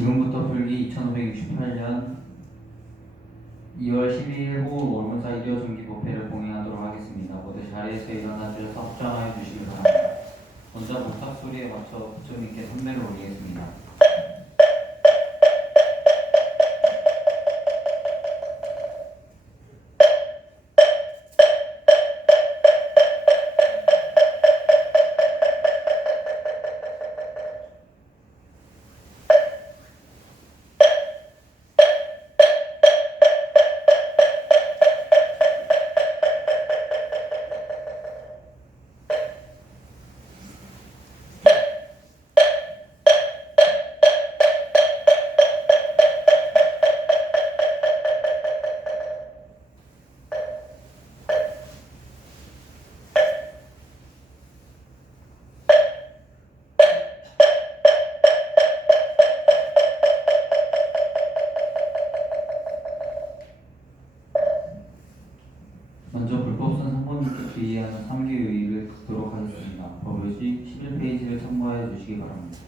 지금부터 풀기 2568년 2월 12일 호 월문사 이디오 전기 부패를 봉행하도록 하겠습니다. 모두 자리에서 일어나 주셔서 합장하여 주시기 바랍니다. 먼저 목탁 소리에 맞춰 부처님 있게 선배를 올리겠습니다. 먼저 불법선 상권님께 주의하는 3개 유의를 듣도록 하겠습니다. 법요지 11페이지를 참고하여 주시기 바랍니다.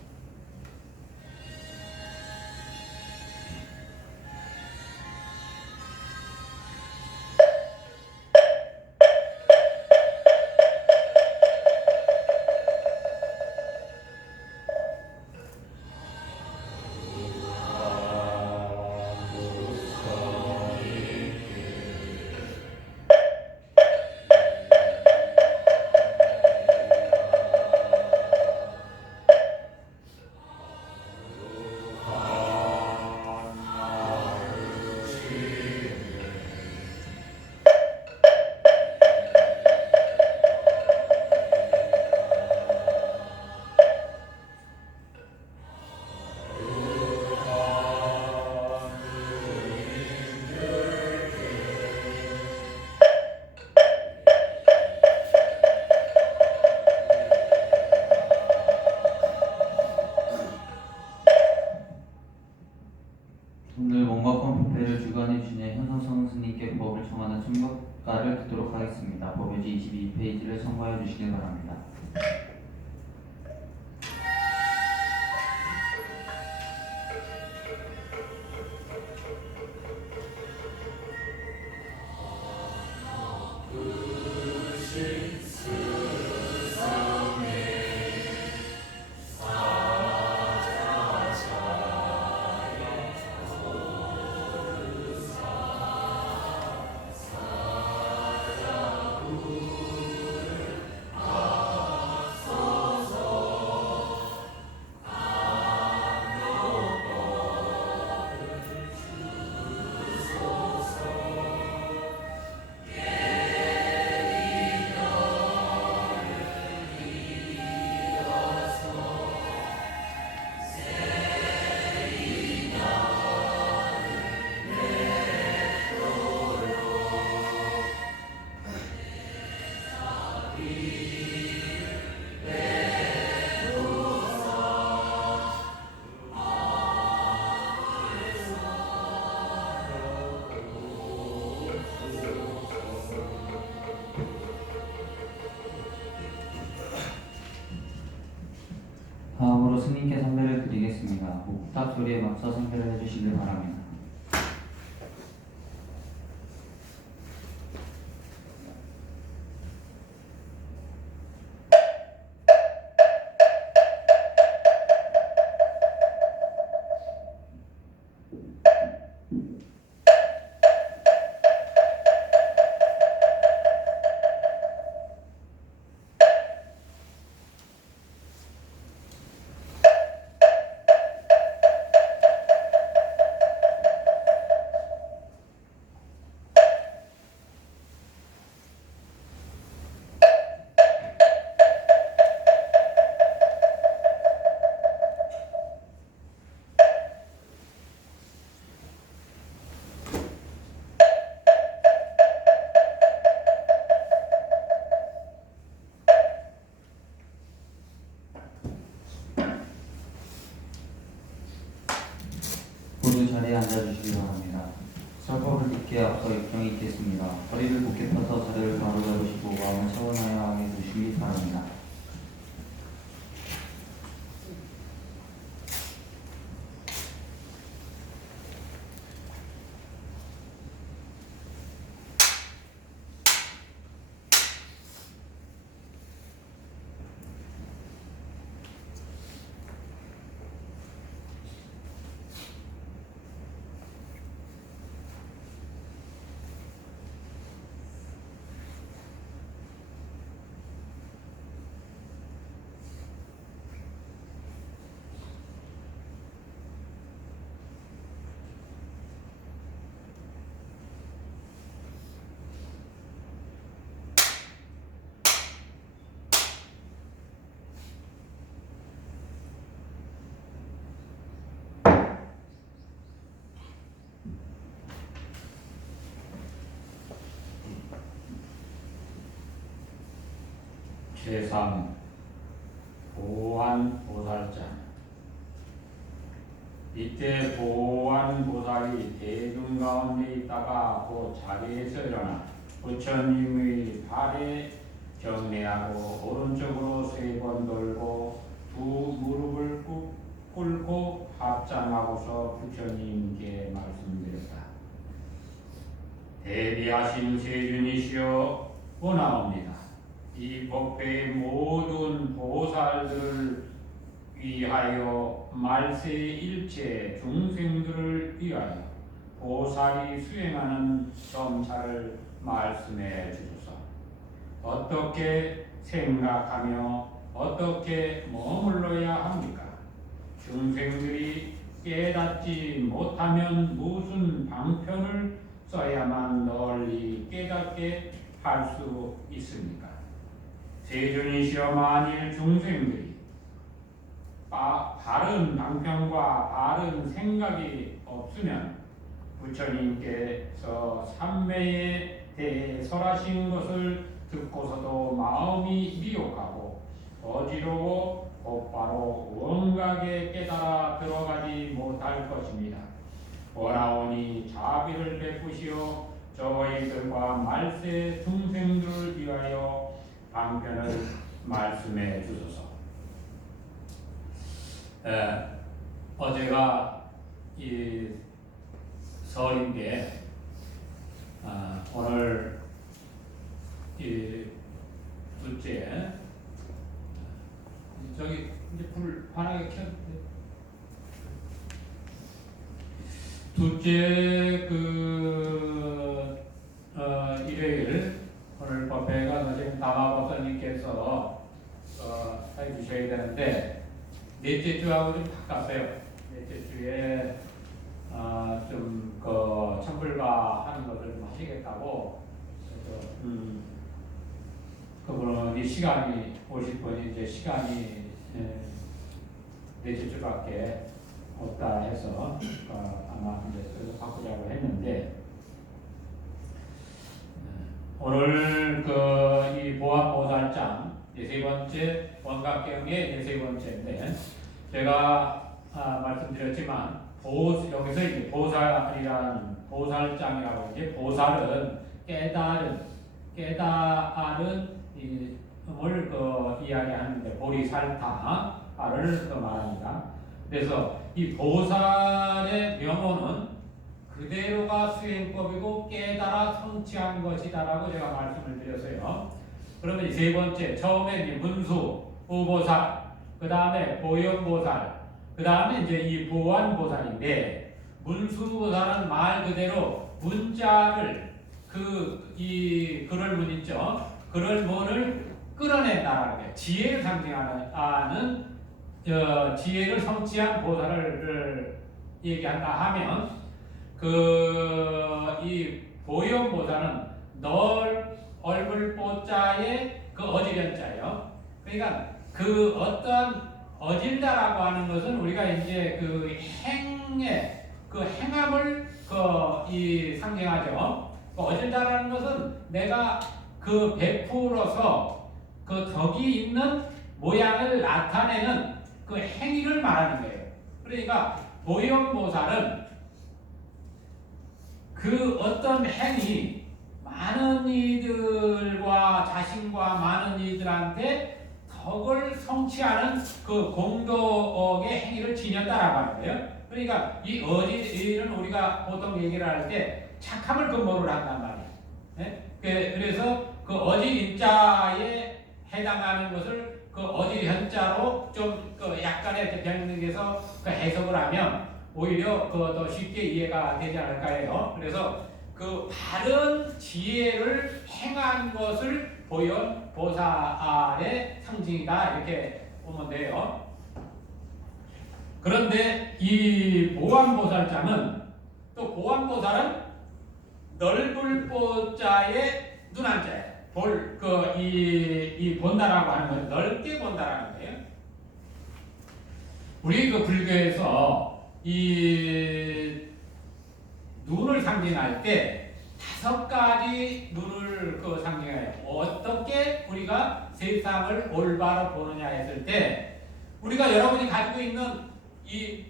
오늘 원과권 부패를 주관해 주신 현성성 스님께 법을 청하는 청각가를 듣도록 하겠습니다. 법요지 22페이지를 참고하여 주시기 바랍니다. 다음으로 스님께 선배를 드리겠습니다. 목탁 소리에 맞춰 선배를 해주시길 바랍니다. 모두 자리에 앉아주시기 바랍니다. 설법을 듣기에 앞서 입장이 있겠습니다. 허리를 곧게 펴서 자리를 바로 잡으시고 마음을 차분하여 하게 해주시기 바랍니다. 제3 보안보살자. 이때 보안보살이 대중 가운데 있다가 그 자리에서 일어나 부처님의 발에 경례하고 오른쪽으로 3번 돌고 두 무릎을 꿇고 합장하고서 부처님께 말씀드렸다. 대비하신 세준이시여 원하옵니다. 이 법회의 모든 보살들을 위하여 말세 일체 중생들을 위하여 보살이 수행하는 점차를 말씀해 주소서. 어떻게 생각하며 어떻게 머물러야 합니까? 중생들이 깨닫지 못하면 무슨 방편을 써야만 널리 깨닫게 할 수 있습니까? 세존이시여 만일 중생들이 바른 방편과 바른 생각이 없으면 부처님께서 삼매에 대해 설하신 것을 듣고서도 마음이 미혹하고 어지러워 곧바로 원각에 깨달아 들어가지 못할 것입니다. 원하오니 자비를 베푸시어 저희들과 말세 중생들을 위하여 방편을 말씀해 주소서. 어제가 이 설인데 오늘 이 둘째 저기 이제 불 환하게 켰는데 둘째 일요일 오늘 법회가 지금 다마법사님께서 해주셔야 되는데 넷째 주하고 좀 바꿨어요. 넷째 주에 좀 첨불가 하는 것을 좀 하시겠다고 그래서 그분은 이 시간이 오실 분이 이제 시간이 넷째 주밖에 없다 해서 아마 이제 그래서 바꾸자고 했는데 오늘 이 보안보살장 세 번째 원각경의 세 번째인데 제가 말씀드렸지만 여기서 이제 보살이라는 보살장이라고 이제 보살은 깨달은 을 이야기하는데 보리살타를 말합니다. 그래서 이 보살의 명호는 그대로가 수행법이고 깨달아 성취한 것이다라고 제가 말씀을 드렸어요. 그러면 세 번째 처음에 문수 우보살, 그 다음에 보현보살, 그 다음에 이제 이 보안보살인데 문수보살은 말 그대로 문자를 이 그럴문 있죠. 그럴문을 끌어낸다라는 게 지혜를 상징하는 지혜를 성취한 보살을 얘기한다 하면 이 보현보살은 널 얼굴 보자에 어지련자예요. 그러니까 어떤 어질다라고 하는 것은 우리가 이제 행함을 상징하죠. 어질다라는 것은 내가 베풀어서 덕이 있는 모양을 나타내는 행위를 말하는 거예요. 그러니까 보현보살은 어떤 행위 많은 이들과 자신과 많은 이들한테 덕을 성취하는 공덕의 행위를 지녔다라고 하는 거예요. 그러니까 이 어질은 우리가 보통 얘기를 할 때 착함을 근본으로 한단 말이에요. 네? 그래서 어질 인자에 해당하는 것을 어질 현자로 좀 약간의 변경해서 해석을 하면 오히려 더 쉽게 이해가 되지 않을까 해요. 그래서 바른 지혜를 행한 것을 보살의 상징이다 이렇게 보면 돼요. 그런데 이 보안보살자는 또 보안보살은 넓을 보자에 눈한자예요. 이 본다라고 하는 건 넓게 본다라는 거예요. 우리 불교에서 이 눈을 상징할 때 5가지 눈을 상징해요. 어떻게 우리가 세상을 올바로 보느냐 했을 때 우리가 여러분이 가지고 있는 이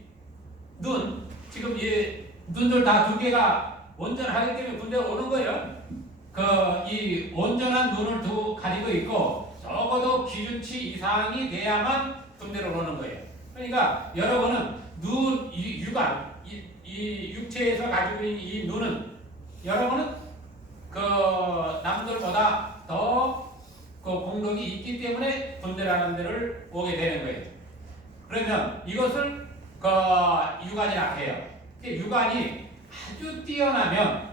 눈, 지금 이 눈들 다 두 개가 온전하기 때문에 군대에 오는 거예요. 이 온전한 눈을 가지고 있고 적어도 기준치 이상이 돼야만 군대로 오는 거예요. 그러니까 여러분은 육안, 이 육체에서 가지고 있는 이 눈은 여러분은 남들보다 더 공덕이 있기 때문에 군대라는 데를 오게 되는 거예요. 그러면 이것을 육안이라 해요. 육안이 아주 뛰어나면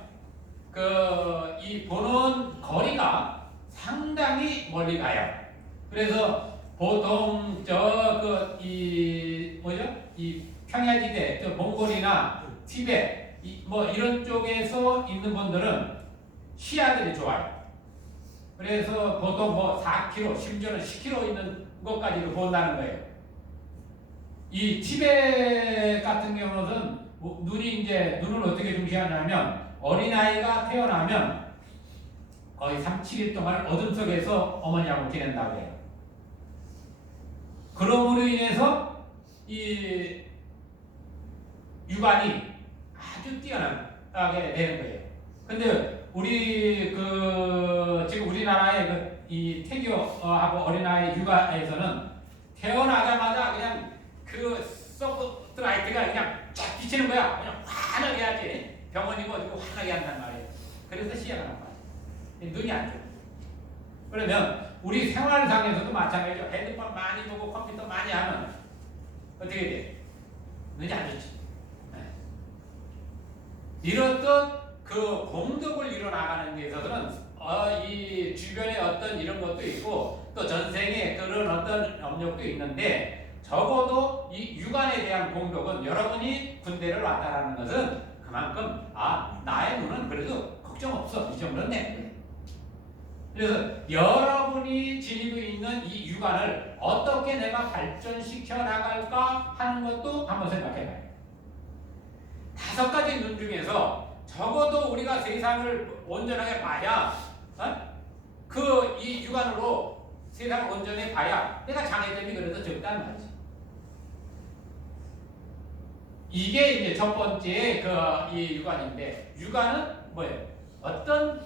이 보는 거리가 상당히 멀리 가요. 그래서 보통 이 평야지대, 몽골이나 티베트 이런 쪽에서 있는 분들은 시야들이 좋아요. 그래서 보통 4km, 심지어는 10km 있는 것까지도 본다는 거예요. 이 티베트 같은 경우는 눈을 어떻게 중시하냐면 어린아이가 태어나면 거의 3, 7일 동안 어둠 속에서 어머니하고 지낸다고 해요. 그러므로 인해서 이 육안이 아주 뛰어나게 되는 거예요. 근데 지금 우리나라의 이 태교하고 어린아이 육아에서는 태어나자마자 그냥 서브라이트가 그냥 쫙 비치는 거야. 그냥 환하게 하지. 병원이고 어디고 환하게 한단 말이에요. 그래서 시야가 나빠요. 눈이 안 좋아. 그러면 우리 생활상에서도 마찬가지죠. 핸드폰 많이 보고 컴퓨터 많이 하면 어떻게 돼? 눈이 안 좋지. 이렇듯 공덕을 이뤄나가는 데 있어서는 이 주변에 어떤 이런 것도 있고 또 전생에 그런 어떤 업력도 있는데 적어도 이 육안에 대한 공덕은 여러분이 군대를 왔다라는 것은 그만큼 나의 눈은 그래도 걱정 없어. 이 정도는 돼. 그래서 여러분이 지니고 있는 이 육안을 어떻게 내가 발전시켜 나갈까 하는 것도 한번 생각해 봐요. 5가지 눈 중에서 적어도 우리가 세상을 온전하게 봐야 이 육안으로 세상을 온전히 봐야 내가 장애점이 그래도 적다는 말이지. 이게 이제 첫 번째 이 육안인데 육안은 뭐예요? 어떤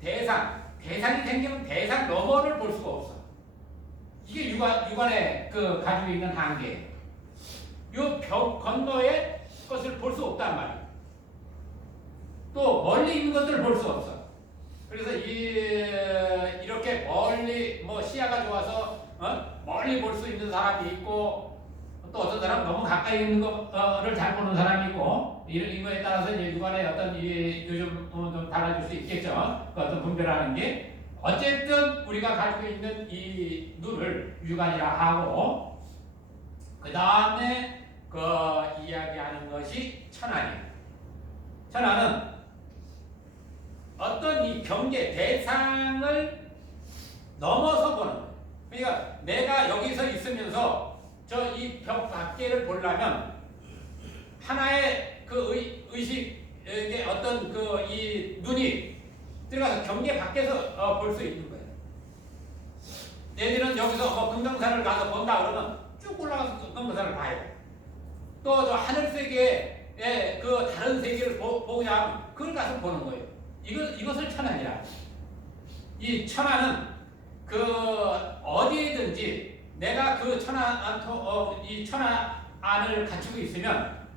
대상이 생기면 대상 너머를 볼 수가 없어. 이게 육안의 가지고 있는 한계예요. 요 벽 건너에 것을 볼 수 없단 말이에요. 또 멀리 있는 것들을 볼 수 없어. 그래서 이렇게 멀리 시야가 좋아서 멀리 볼 수 있는 사람이 있고 또 어떤 사람은 너무 가까이 있는 거를 잘 보는 사람이 있고 이런 거에 따라서 이제 육안의 어떤 요즘 좀 달라질 수 있겠죠. 그 어떤 분별하는 게 어쨌든 우리가 가지고 있는 이 눈을 육안이라 하고 그 다음에 이야기하는 것이 천안이에요. 천안은 어떤 이 경계 대상을 넘어서 보는 거예요. 그러니까 내가 여기서 있으면서 이 벽 밖에를 보려면 하나의 의식의 어떤 이 눈이 들어가서 경계 밖에서 볼 수 있는 거예요. 얘들은 여기서 금강산을 가서 본다 그러면 쭉 올라가서 금강산을 봐요. 또 저 하늘 세계의 다른 세계를 보고자 하면 그걸 가서 보는 거예요. 이것을 천안이라. 이 천안은 어디에든지 내가 이 천안을 갖추고 있으면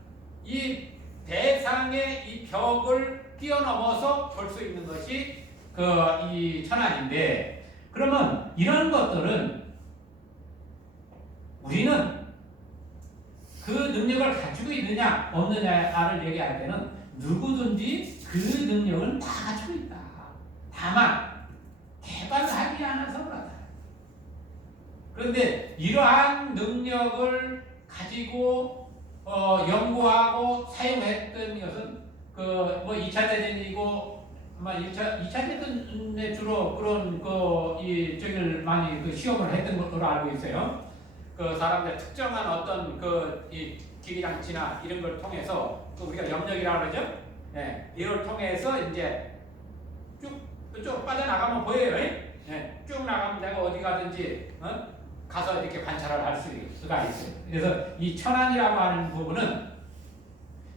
이 대상의 이 벽을 뛰어넘어서 볼 수 있는 것이 이 천안인데 그러면 이런 것들은 우리는 그 능력을 가지고 있느냐 없느냐를 얘기할 때는 누구든지 그 능력은 다 가지고 있다. 다만 개발하지 않아서 그렇다. 그런데 이러한 능력을 가지고 연구하고 사용했던 것은 2차 대전이고 아마 2차 대전에 주로 그런 저기를 많이 시험을 했던 것으로 알고 있어요. 사람들 특정한 어떤 이 기기 장치나 이런 걸 통해서 우리가 염력이라고 그러죠. 네, 이걸 통해서 이제 쭉 빠져나가면 보여요. 예, 쭉 나가면 내가 어디 가든지 가서 이렇게 관찰을 할 수가 있어요. 그래서 이 천안이라고 하는 부분은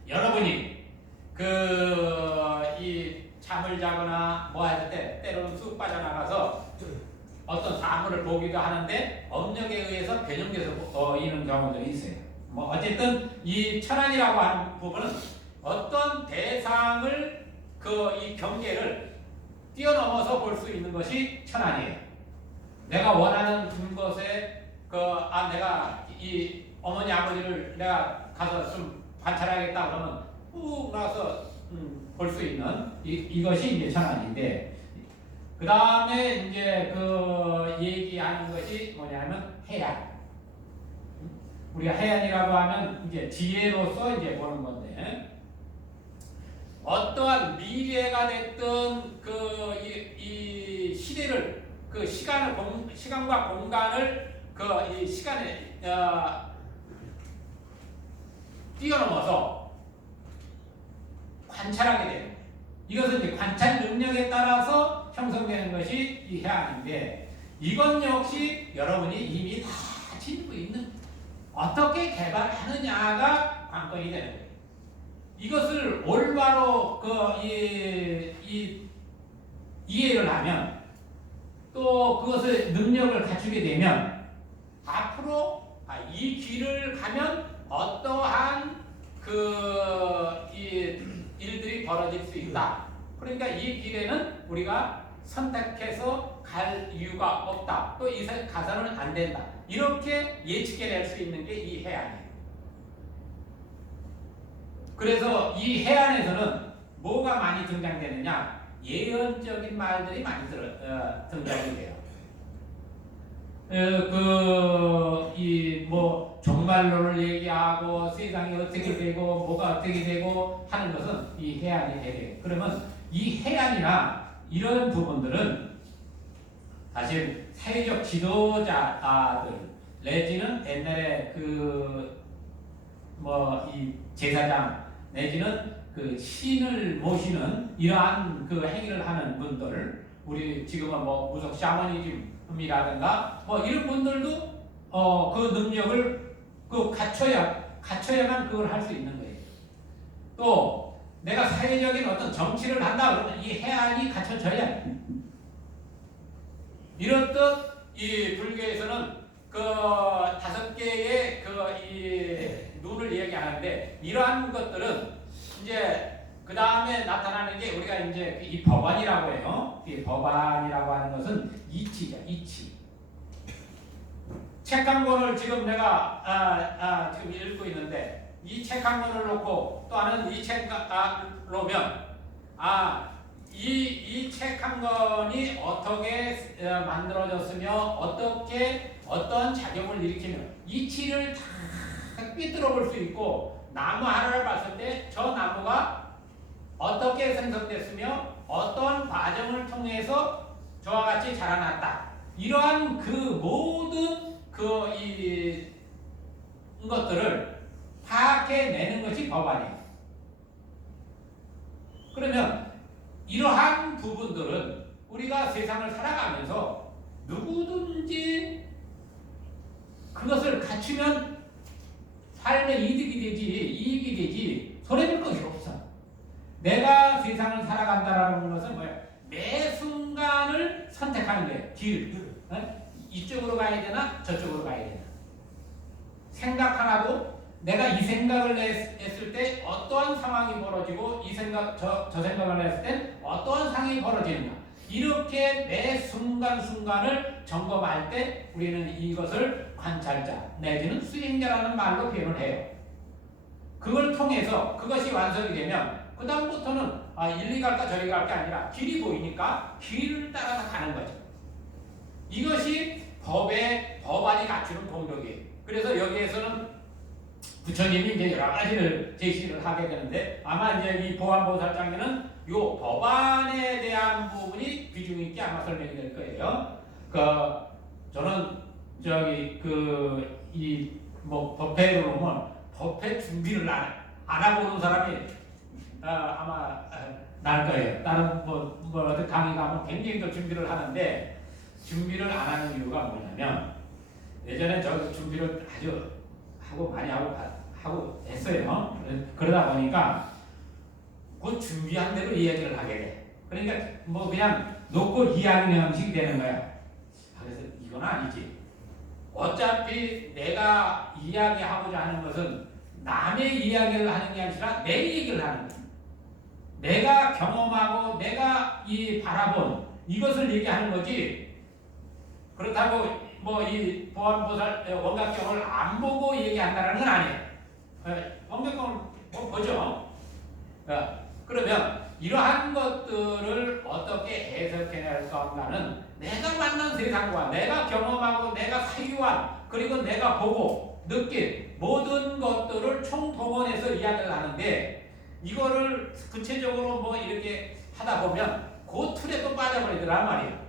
여러분이 이 잠을 자거나 뭐 할 때 때로는 쑥 빠져나가서 어떤 사물을 보기도 하는데 업력에 의해서 변형돼서 있는 경우들이 있어요. 뭐 어쨌든 이 천안이라고 하는 부분은 어떤 대상을 이 경계를 뛰어넘어서 볼 수 있는 것이 천안이에요. 내가 원하는 것에 내가 이 어머니 아버지를 내가 가서 좀 관찰하겠다 그러면 쭉 나서 볼 수 있는 이것이 이제 천안인데, 그 다음에 이제 얘기하는 것이 뭐냐면 해안. 우리가 해안이라고 하면 이제 지혜로서 이제 보는 건데, 어떠한 미래가 됐던 이 시대를 시간과 공간을 이 시간에 뛰어넘어서 관찰하게 돼요. 이것은 이제 관찰 능력에 따라서 형성되는 것이 이 해안인데, 이건 역시 여러분이 이미 다 지니고 있는, 어떻게 개발하느냐가 관건이 되는 거예요. 이것을 올바로 이해를 하면, 또 그것의 능력을 갖추게 되면 앞으로 이 길을 가면 어떠한 이 일들이 벌어질 수 있다. 그러니까 이 길에는 우리가 선택해서 갈 이유가 없다. 또 이 가서는 안 된다. 이렇게 예측해낼 수 있는 게 이 해안이에요. 그래서 이 해안에서는 뭐가 많이 등장되느냐? 예언적인 말들이 많이 등장이 돼요. 종말론을 얘기하고 세상이 어떻게 되고 뭐가 어떻게 되고 하는 것은 이 해안이 돼요. 그러면 이 해안이나 이런 부분들은 사실 사회적 지도자들 내지는 옛날에 이 제사장 내지는 신을 모시는 이러한 행위를 하는 분들, 우리 지금은 무속 샤머니즘이라든가 이런 분들도 그 능력을 갖춰야만 그걸 할 수 있는 거예요. 또 내가 사회적인 어떤 정치를 한다 그러면 이 해안이 갖춰져야 해. 이렇듯 이 불교에서는 5개의 이 눈을 얘기하는데, 이러한 것들은 이제 그 다음에 나타나는 게 우리가 이제 이 법안이라고 해요. 이 법안이라고 하는 것은 이치죠, 이치. 책 한 권을 지금 내가 지금 읽고 있는데, 이 책 한 권을 놓고 또 하는 이 책 놓으면 이 책 한 권이 어떻게 만들어졌으며 어떤 작용을 일으키며 이치를 다 꿰뚫어 볼 수 있고, 나무 하나를 봤을 때 저 나무가 어떻게 생성됐으며 어떤 과정을 통해서 저와 같이 자라났다. 이러한 모든 것들을 파악해내는 것이 법안이에요. 그러면 이러한 부분들은 우리가 세상을 살아가면서 누구든지 그것을 갖추면 삶의 이득이 되지, 이익이 되지, 손해볼 것이 없어. 내가 세상을 살아간다라는 것은 뭐야? 매 순간을 선택하는 거예요. 길. 이쪽으로 가야 되나 저쪽으로 가야 되나. 생각 하나도 내가 이 생각을 했을 때 어떠한 상황이 벌어지고 저 생각을 했을 때 어떠한 상황이 벌어지는가. 이렇게 매 순간순간을 점검할 때 우리는 이것을 관찰자 내지는 수행자라는 말로 표현을 해요. 그걸 통해서 그것이 완성이 되면 그 다음부터는 이리 갈까 저리 갈게 아니라 길이 보이니까 길을 따라서 가는 거죠. 이것이 법안이 갖추는 공덕이에요. 그래서 여기에서는 부처님이 이제 여러 가지를 제시를 하게 되는데, 아마 이제 이 보안보살장에는 이 법안에 대한 부분이 비중 있게 아마 설명이 될 거예요. 저는 법회로 오면 법회 준비를 안 하고 오는 사람이 아마 날 거예요. 다른 어디 강의 가면 굉장히 더 준비를 하는데, 준비를 안 하는 이유가 뭐냐면 예전에 저 준비를 아주 많이 하고 했어요. 그러다 보니까 그 준비한 대로 이야기를 하게 돼. 그러니까 뭐 그냥 놓고 이야기 형식이 되는 거야. 그래서 이건 아니지. 어차피 내가 이야기하고자 하는 것은 남의 이야기를 하는 게 아니라 내 얘기를 하는 거야. 내가 경험하고 내가 이 바라본 이것을 얘기하는 거지. 그렇다고 뭐 이 보안보살 원각경을 안 보고 얘기한다는 건 아니에요. 원각경을 뭐 보죠. 그러면 이러한 것들을 어떻게 해석해낼 건가는 내가 만난 세상과 내가 경험하고 내가 사유한 그리고 내가 보고 느낀 모든 것들을 총동원해서 이야기를 하는데 이거를 구체적으로 뭐 이렇게 하다 보면 그 틀에 또 빠져버리더란 말이에요.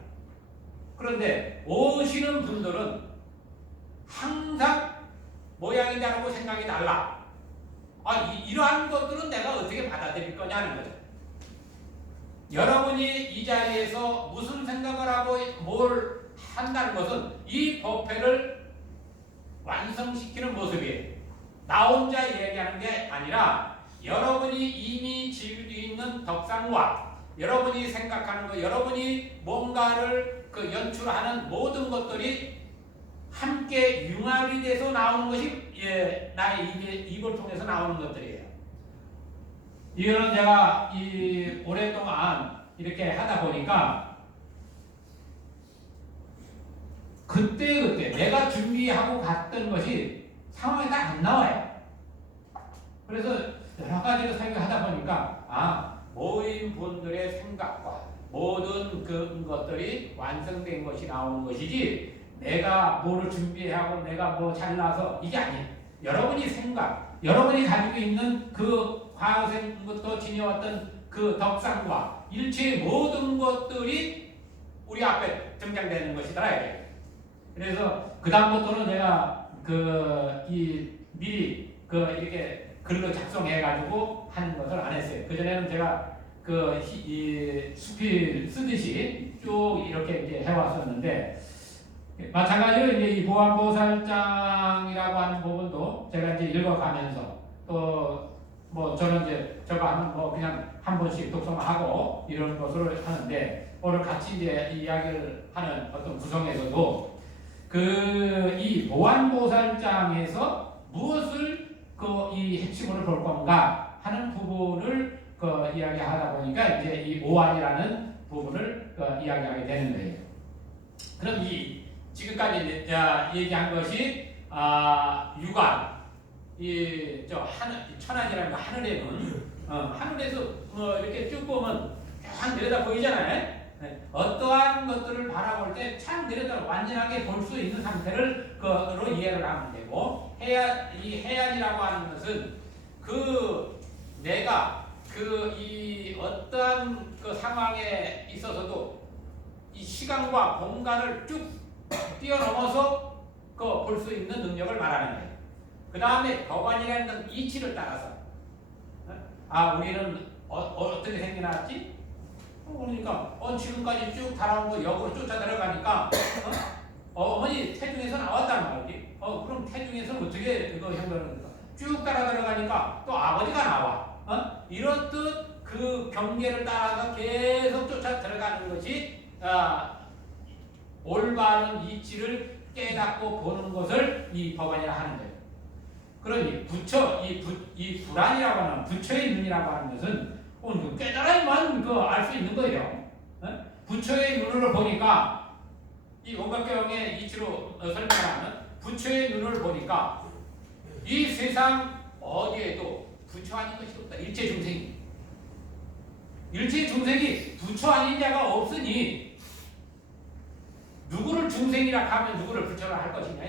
그런데 오시는 분들은 항상 모양이 다르고 생각이 달라. 이러한 것들은 내가 어떻게 받아들일 거냐는 거죠. 여러분이 이 자리에서 무슨 생각을 하고 뭘 한다는 것은 이 법회를 완성시키는 모습이에요. 나 혼자 얘기하는 게 아니라 여러분이 이미 지고 있는 덕상과 여러분이 생각하는 것, 여러분이 뭔가를 연출하는 모든 것들이 함께 융합이 돼서 나오는 것이 나의 입을 통해서 나오는 것들이에요. 이거는 제가 오랫동안 이렇게 하다 보니까 그때 내가 준비하고 갔던 것이 상황에 딱 안 나와요. 그래서 여러 가지로 생각하다 보니까 모인 분들의 생각과 모든 것들이 완성된 것이 나오는 것이지 내가 뭐를 준비하고 내가 뭐 잘나서 이게 아니에요. 여러분이 생각, 여러분이 가지고 있는 그 과거생부터 지녀왔던 그 덕상과 일체의 모든 것들이 우리 앞에 등장되는 것이더라. 그래서 그 다음부터는 내가 미리 이렇게 글로 작성해가지고 하는 것을 안 했어요. 그 전에는 제가 수필 쓰듯이 쭉 이렇게 이제 해왔었는데 마찬가지로 이제 이 보안보살장이라고 하는 부분도 제가 이제 읽어가면서 또 뭐 저는 이제 저거 하면 뭐 그냥 한 번씩 독서만 하고 이런 것을 하는데 오늘 같이 이제 이야기를 하는 어떤 구성에서도 이 보안보살장에서 무엇을 이 핵심으로 볼 건가 하는 부분을 이야기하다 보니까 이제 이 오안이라는 부분을 이야기하게 되는 거예요. 그럼 지금까지 얘기한 것이 유관, 천안이라는 거 하늘에는 하늘에서 이렇게 쭉 보면 쫙 내려다 보이잖아요. 어떠한 것들을 바라볼 때 참 내려다 완전하게 볼 수 있는 상태를 로 이해를 하면 되고 이 해안이라고 하는 것은 내가 어떠한 상황에 있어서도 이 시간과 공간을 쭉 뛰어넘어서 볼 수 있는 능력을 말하는 거예요. 그 다음에 법안이라는 건 이치를 따라서 우리는 어떻게 생겨났지? 그러니까 지금까지 쭉 달아온 거 역으로 쫓아 들어가니까 어머니 태중에서 나왔단 말이지. 그럼 태중에서는 어떻게 형성합니까? 쭉 따라 들어가니까 또 아버지가 나와. 이렇듯 그 경계를 따라서 계속 쫓아 들어가는 것이 올바른 이치를 깨닫고 보는 것을 이 법안이라 하는 거예요. 그러니 이 불안이라고 하는 부처의 눈이라고 하는 것은 깨달아야만 알 수 있는 거예요. 부처의 눈으로 보니까 이 원각경의 이치로 설명하는 부처의 눈을 보니까 이 세상 어디에도 부처 아닌 것이 없다. 일체 중생이 부처 아닌 자가 없으니 누구를 중생이라 하면 누구를 부처라 할 것이냐.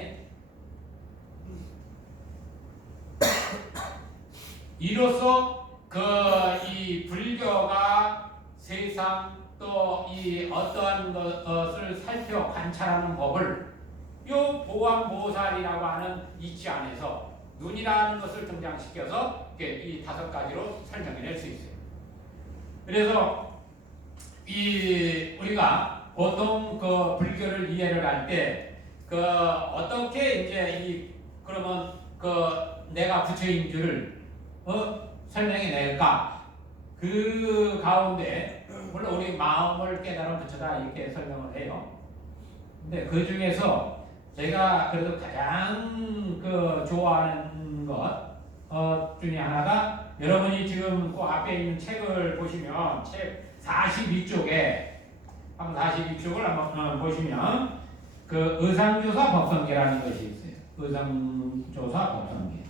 이로써 이 불교가 세상 또 이 어떠한 것을 살펴 관찰하는 법을 요 보안보살이라고 하는 이치 안에서 눈이라는 것을 등장시켜서 이 5가지로 설명해낼 수 있어요. 그래서 우리가 보통 그 불교를 이해를 할 때 그 어떻게 이제 이 그러면 그 내가 부처인 줄을 설명해 낼까? 그 가운데 물론 우리 마음을 깨달은 부처다 이렇게 설명을 해요. 근데 그 중에서 제가 그래도 가장 그 좋아하는 것 중에 하나가 여러분이 지금 그 앞에 있는 책을 보시면 책 42쪽에 42쪽을 한번 보시면 그 의상조사 법성계라는 것이 있어요. 의상조사 법성계.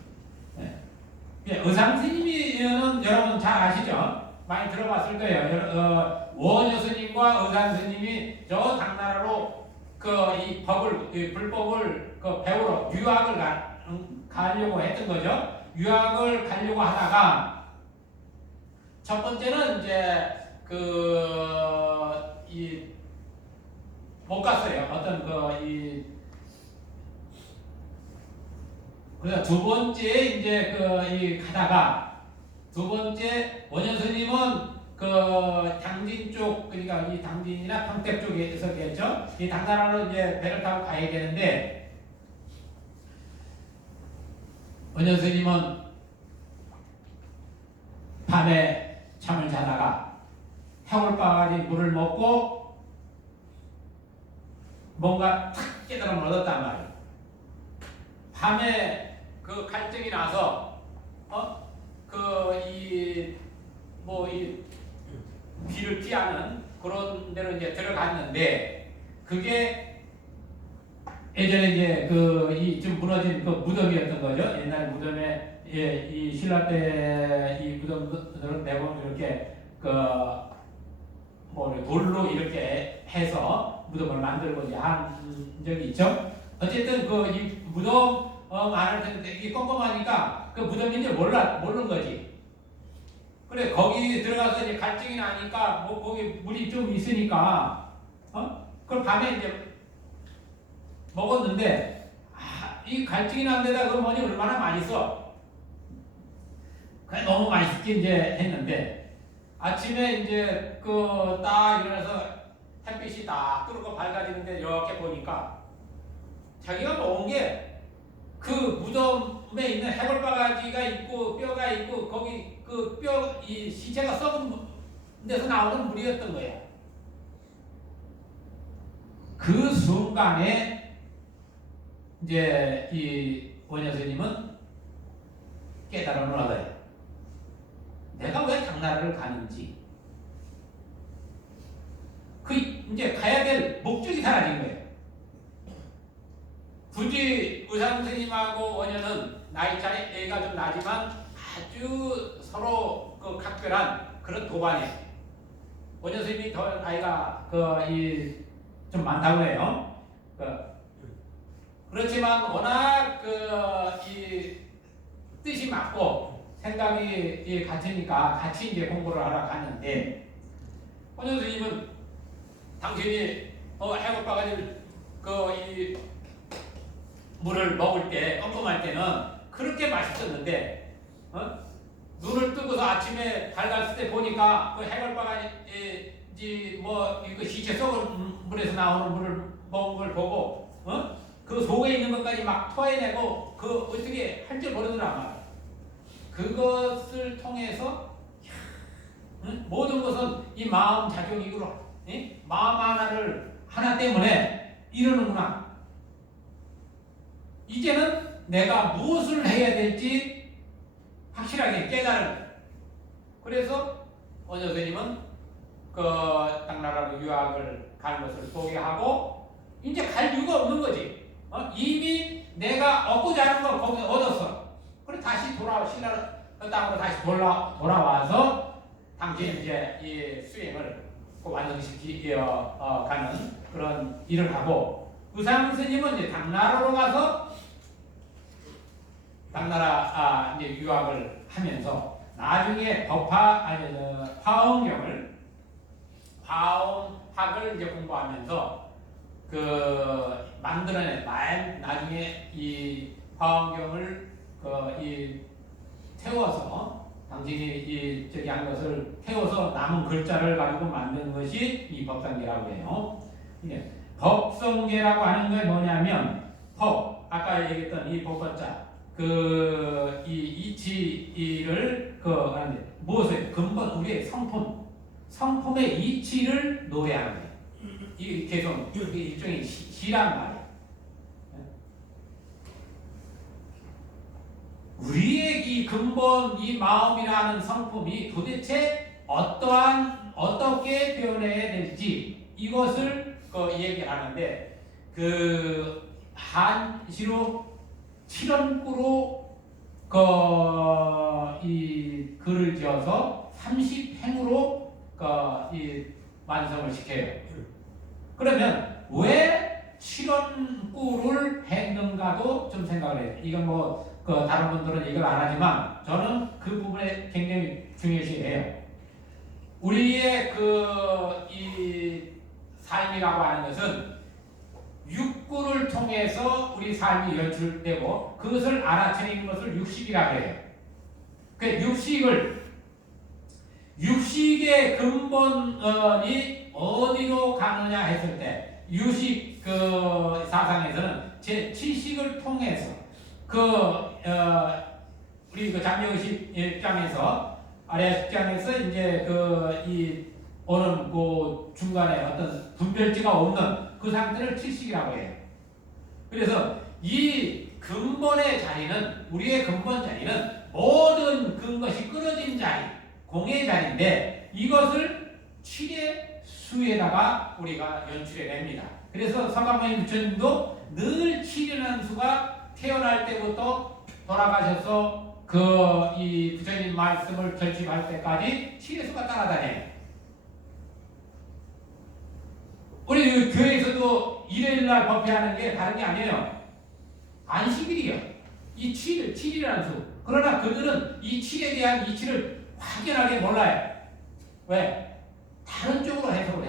네. 의상 스님이는 여러분 잘 아시죠? 많이 들어봤을 거예요. 원효 스님과 의상 스님이 저 당나라로 그 이 법을 이 불법을 그 배우러 유학을 가려고 했던 거죠. 유학을 가려고 하다가 첫 번째는 이제 못 갔어요. 어떤 그래서 두 번째 이제 가다가 두 번째 원효 스님은 그 당진 쪽 그러니까 이 당진이나 평택 쪽에서겠죠. 이 당나라로 이제 배를 타고 가야 되는데 원효 스님은 밤에 잠을 자다가 해골바가지 물을 먹고 뭔가 탁 깨달음을 얻었단 말이에요. 밤에 그 갈증이 나서 이 비를 피하는 그런 데로 이제 들어갔는데 그게 예전에 이제 이 좀 무너진 그 무덤이었던 거죠. 옛날 무덤에 이 신라 때 이 무덤들은 대부분 이렇게 돌로 이렇게 해서 무덤을 만들고 이제 한 적이 있죠. 어쨌든 이 무덤 안을 했는데 이게 껌껌하니까 그 무덤인지 모르는 거지. 그래 거기 들어가서 이제 갈증이 나니까 거기 물이 좀 있으니까 그걸 밤에 이제 먹었는데 이 갈증이 난 데다 그 뭐니 얼마나 맛있어. 그래 너무 맛있게 이제 했는데 아침에 이제 딱 일어나서 햇빛이 딱 뜨고 밝아지는데 이렇게 보니까 자기가 먹은 게 그 무덤에 있는 해골바가지가 있고 뼈가 있고 거기 그 이 시체가 썩은 데서 나오는 물이었던 거야. 그 순간에 이제 이 원효 스님은 깨달음을 얻어요. 내가 왜 당나라를 가는지 이제 가야 될 목적이 사라진 거예요. 굳이 의상 스님하고 원효는 나이 차이가 좀 나지만 아주 서로 각별한 그런 도반이에요. 원효 스님이 더 나이가 좀 많다고 해요. 그렇지만 워낙 이 뜻이 맞고 생각이 같으니까 같이 이제 공부를 하러 갔는데 원효 스님은 당신이 해골바가지를 이 물을 먹을 때 껌껌할 때는 그렇게 맛있었는데 눈을 뜨고서 아침에 밝았을 때 보니까 그 해골바가지 이거 시체 썩은 물에서 나오는 물을 먹은 걸 보고 그 속에 있는 것까지 막 토해내고 어떻게 할 줄 모르더란 말이야. 그것을 통해서 모든 것은 이 마음 작용이고 마음 하나 때문에 이러는구나. 이제는 내가 무엇을 해야 될지 확실하게 깨달은. 그래서 원효 스님은 당나라로 유학을 가는 것을 포기하고 이제 갈 이유가 없는 거지. 이미 내가 얻고자 하는 걸 거기 얻었어. 그래 다시 신라 땅으로 다시 돌아와서 당신 이제 이 수행을 완성시키어 가는 그런 일을 하고 의상 스님은 이제 당나라로 가서 당나라 이제 유학을 하면서 나중에 화엄학을 이제 공부하면서 만들어낸 나중에 이 화엄경을 태워서 당신이 저기 한 것을 태워서 남은 글자를 가지고 만든 것이 이 법상계라고 해요. 예. 법성계라고 하는 게 뭐냐면 법, 아까 얘기했던 이 법자 이 이치를 무엇을 근본 우리의 성품의 이치를 노래하는 거예요. 이게 계속 일종의 시란 말이야. 우리의 이 근본 이 마음이라는 성품이 도대체 어떻게 표현해야 될지 이것을 얘기를 하는데 한시로 7원구로 이 글을 지어서 30행으로 이 완성을 시켜요. 그러면 왜 7원구를 했는가도 좀 생각을 해요. 이건 뭐 다른 분들은 이걸 안 하지만 저는 그 부분에 굉장히 중요시해요. 우리의 이 삶이라고 하는 것은 육구를 통해서 우리 삶이 연출되고 그것을 알아차리는 것을 육식이라고 해요. 그 육식의 근본이 어디로 가느냐 했을 때 유식 사상에서는 제7식을 통해서 우리 장려의식 입장에서 아래 입장에서 이제 이 오는 중간에 어떤 분별지가 없는 그 상태를 7식이라고 해요. 그래서 이 근본의 자리는 우리의 근본 자리는 모든 그것이 끊어진 자리, 공의 자리인데 이것을 7의 수에다가 우리가 연출해냅니다. 그래서 서가모니 부처님도 늘 7이라는 수가 태어날 때부터 돌아가셔서 이 부처님 말씀을 결집할 때까지 7의 수가 따라다녀요. 우리 교회에서도 일요일날 법회하는 게 다른 게 아니에요. 안식일이요. 이 7이라는 수. 그러나 그들은 이 7에 대한 이치를 확연하게 몰라요. 왜? 다른 쪽으로 해석을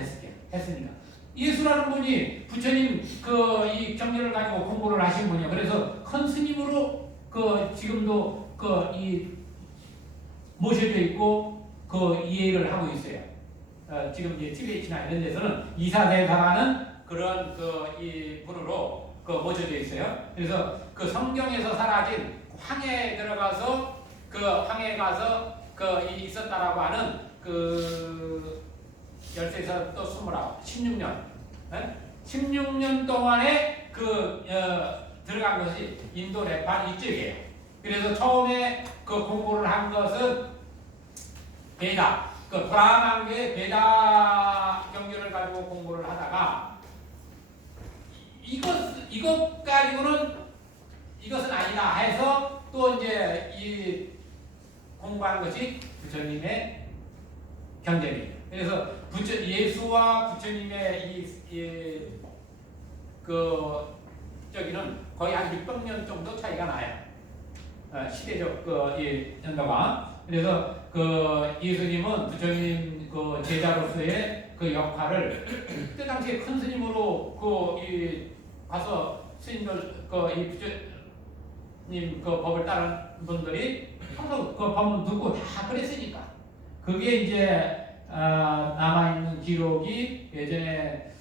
했으니까. 예수라는 분이 부처님 이 경전을 가지고 공부를 하신 분이에요. 그래서 큰 스님으로 지금도 이 모셔져 있고 이해를 하고 있어요. 지금 이제 티베트나 이런 데서는 이사대사라는 그런 이 분으로 모셔져 있어요. 그래서 성경에서 사라진 황해에 들어가서 황해에 가서 있었다라고 하는 13에서 또 16년 16년 동안에 들어간 것이 인도 네팔 이쪽이에요. 그래서 처음에 공부를 한 것은 베다, 브라만교의 베다 경전을 가지고 공부를 하다가 이것 가지고는 이것은 아니다 해서 또 이제 이 공부한 것이 부처님의 경전이에요. 그래서 예수와 부처님의 저기는 거의 한 600년 정도 차이가 나요. 시대적 연도가. 그래서 예수님은 부처님 제자로서의 역할을 그때 당시에 큰 스님으로 가서 스님들 이 부처님 법을 따른 분들이 항상 법문 듣고 다 그랬으니까 그게 이제 남아있는 기록이 예전에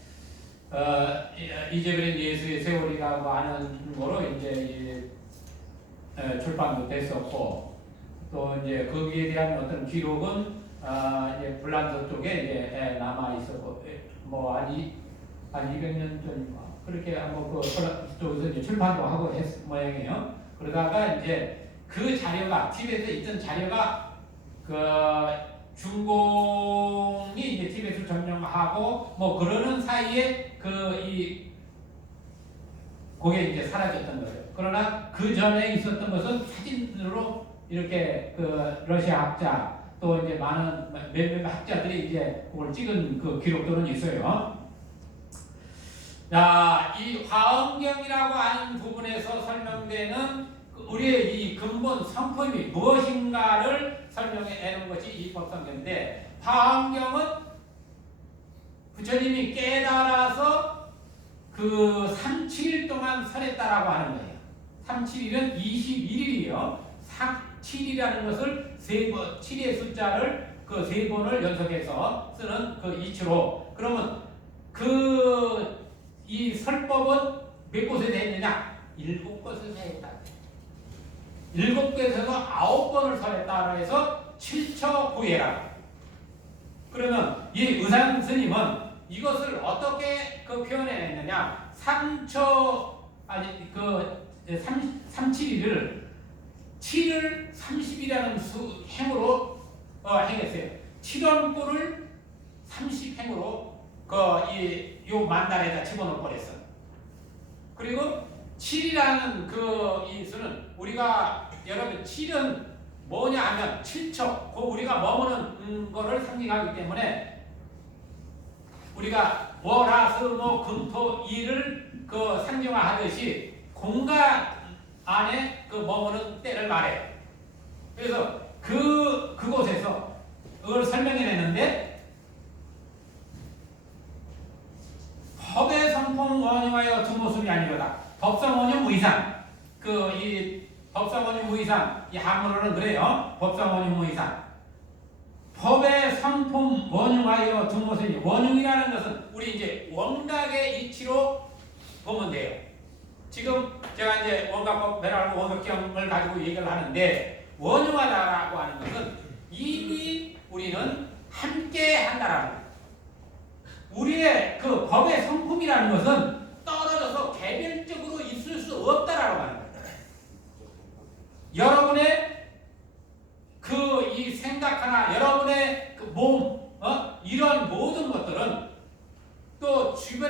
이재버린 예수의 세월이라고 하는 거로 이제 출판도 됐었고 또 이제 거기에 대한 어떤 기록은 이제 불란서 쪽에 이제 남아 있었고 한 200년 전인가 그렇게 한번 쪽에서 이제 출판도 하고 했 모양이에요. 그러다가 이제 그 자료가 티베트에 있던 자료가 중공이 이제 티베트를 점령하고 뭐 그러는 사이에 그게 이제 사라졌던 거예요. 그러나 그 전에 있었던 것은 사진으로 이렇게 러시아 학자 또 이제 많은 몇몇 학자들이 이제 그걸 찍은 기록들은 있어요. 자, 이 화엄경이라고 하는 부분에서 설명되는 우리의 이 근본 성품이 무엇인가를 설명해내는 것이 이 법성경인데 화엄경은 부처님이 깨달아서 37일 동안 설했다라고 하는 거예요. 37일은 21일이요. 7이라는 것을 3번, 7의 숫자를 3번을 연속해서 쓰는 이치로 그러면 이 설법은 몇 곳에서 했느냐? 7곳에서 했다. 7곳에서 9번을 설했다 해서 7처 구해라. 그러면 이 의상 스님은 이것을 어떻게 표현해냈느냐? 371을 7을 30이라는 행으로 행했어요. 7원꼴을 30행으로 요 만단에다 집어넣어 버렸어. 그리고 7이라는 이 수는 우리가 여러분 7은 뭐냐 하면 7척 우리가 머무는 거를 상징하기 때문에 우리가 월화수목금토 일을 상징화하듯이 공간 안에 머무는 때를 말해. 그래서 그곳에서 그걸 설명해냈는데 법의 성품 원흉하여 두 모습이 아니로다. 법성원흉 무이상. 이 법성원흉 무이상 이 한문으로는 그래요. 법성원흉 무이상. 법의 성품 원흉하여 두 모습이 원흉이라는 것은 우리 이제 원각의 이치로 보면 돼요. 지금 제가 이제 원각법 배라고 원각경을 가지고 얘기를 하는데 원흉하다라고 하는 것은 이미 우리는 함께 한다라는 거예요. 우리의 법의 성품이라는 것은 떨어져서 개별적으로 있을 수 없다라고 하는 거예요. 여러분의 이 생각하나 여러분의 몸 이런 모든 것들은 또 주변에